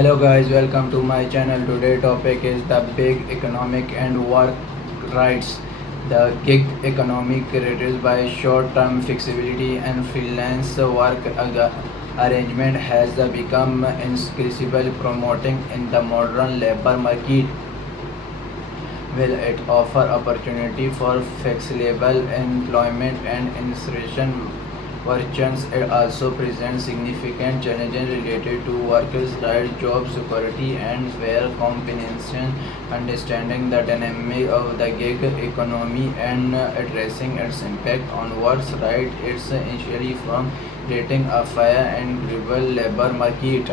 Hello guys, welcome to my channel. Today topic is the big economic and work rights. The gig economy created by short-term flexibility and freelance work arrangement has become increasingly promoting in the modern labor market. Will it offer opportunity for flexible employment and insertion versions? It also presents significant challenges related to workers' rights, job security, and fair compensation. Understanding the dynamic of the gig economy and addressing its impact on workers' rights is essentially from creating a fair and equitable labor market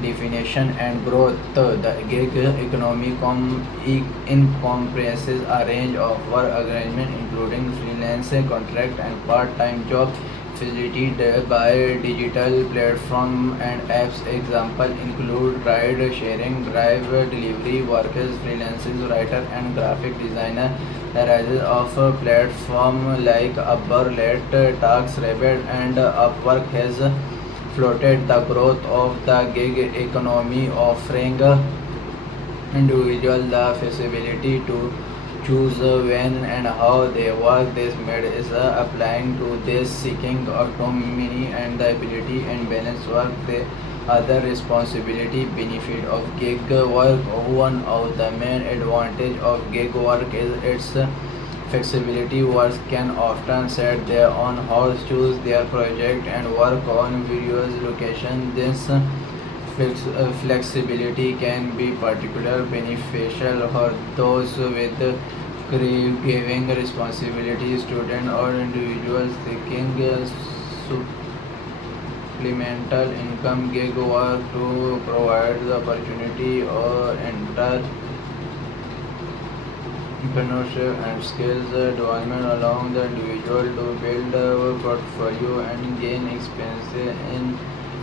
definition and growth. The gig economy encompasses a range of work arrangements including freelance, contract, and part-time jobs facilitated by digital platforms and apps. Examples include ride-sharing, drive delivery workers, freelancers, writer, and graphic designer. The rise of platforms like Upwork, TaskRabbit, and Upwork has floated the growth of the gig economy, offering individuals the flexibility to choose when and how they work. This made is applying to this seeking autonomy and the ability and balance work. The other responsibility benefit of gig work. One of the main advantage of gig work is its flexibility. Workers can often set their own hours, choose their project, and work on various locations. This flexibility can be particularly beneficial for those with caregiving responsibilities, students, or individuals seeking supplemental income. Gig work to provide the opportunity or enter entrepreneurship and skills development along the individual to build a portfolio and gain experience in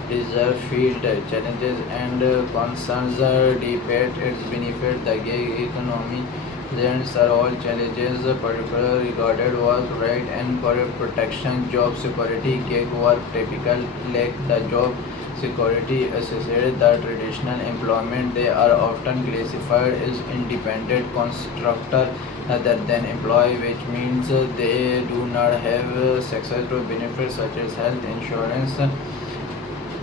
desired field. Challenges and concerns debate its benefit. The gig economy presents are all challenges, particularly regarded work right and career protection, job security. Gig work typically lack the job security associated with the traditional employment. They are often classified as independent constructor rather than employee, which means they do not have access to benefits such as health insurance,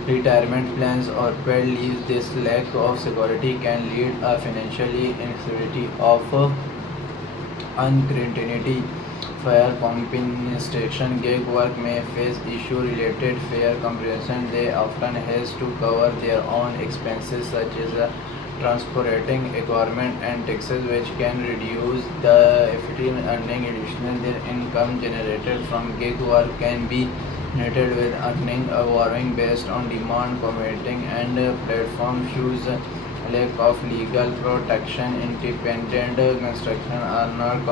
retirement plans, or paid leave. This lack of security can lead a financially instability of uncertainty. Fair compensation. Gig work may face issue related fair compensation. They often has to cover their own expenses such as transporting equipment and taxes, which can reduce the effective earning. Additional their income generated from gig work can be netted with earning a borrowing based on demand, commuting, and platform issues. Lack of legal protection. Independent construction are not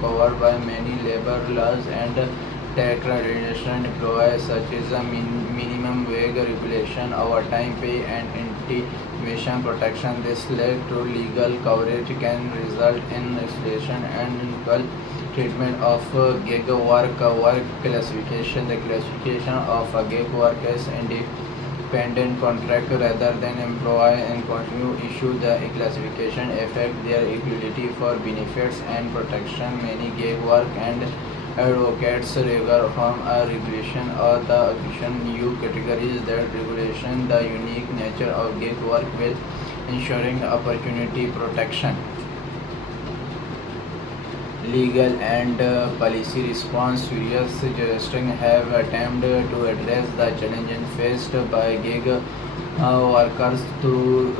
covered by many labor laws and tax regulation. Employees such as a minimum wage regulation, overtime pay, and intimation protection. This lack to legal coverage can result in isolation and unequal treatment of gig work. Work classification. The classification of a gig work as independent contractor rather than employee and continue issue. The classification affect their eligibility for benefits and protection. Many gig work and advocates from a regulation or the addition new categories that regulation the unique nature of gig work with ensuring opportunity protection. Legal and policy response. Various suggestions have attempted to address the challenges faced by gig workers through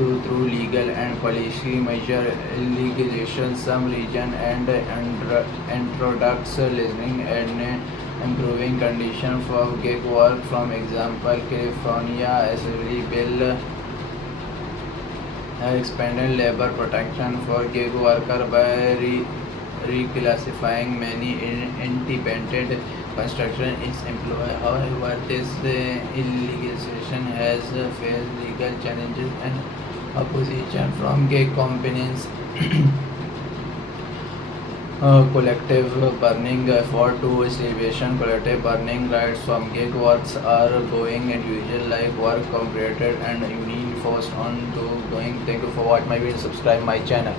legal and policy measure. Legislation, some region and introducts listening and improving condition for gig work. From example, California Assembly Bill expanded labor protection for gig worker by reclassifying many independent construction is employed. However, this legislation has faced legal challenges and opposition from gig companies. Collective bargaining effort to celebration. Collective bargaining rights from gig works are going individual like work cooperative and union forced on to doing. Thank you for watching my video. Subscribe my channel.